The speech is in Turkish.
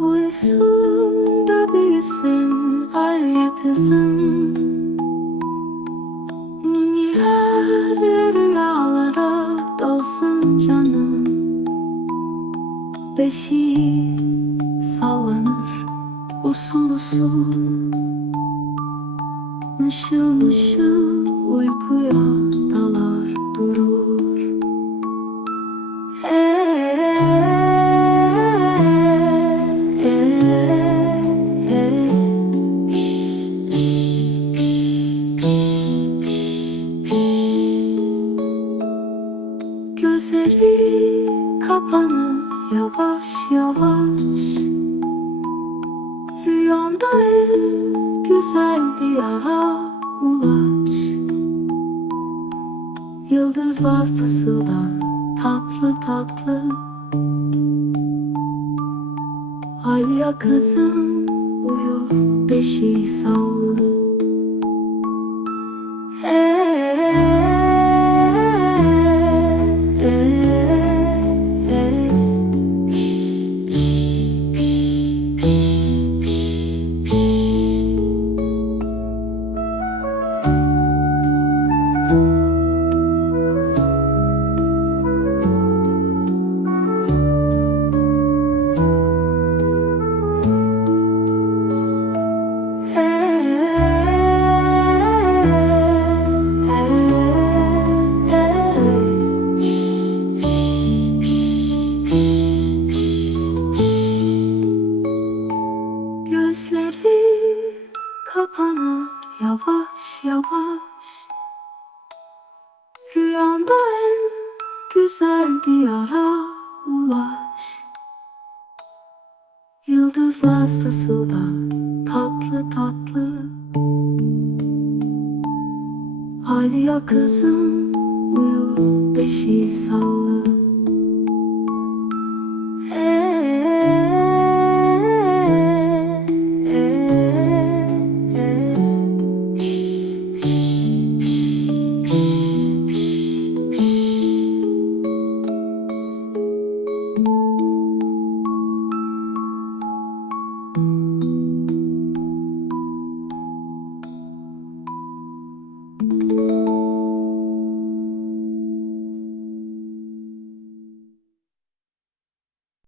Uyusun da büyüsün Alya kızım her rüyalara dalsın canım. Beşiği sallanır usul usul. Mışıl mışıl uykuya dalar durur Gözleri kapanır yavaş yavaş. Rüyanda en güzel diyara ulaş. Yıldızlar fısıldar tatlı tatlı. Alya kızım uyur beşiği sallı yavaş Rüyanda en güzel diyara ulaş. Yıldızlar fısıldar tatlı tatlı. Aliya kızım uyu beşiği sallı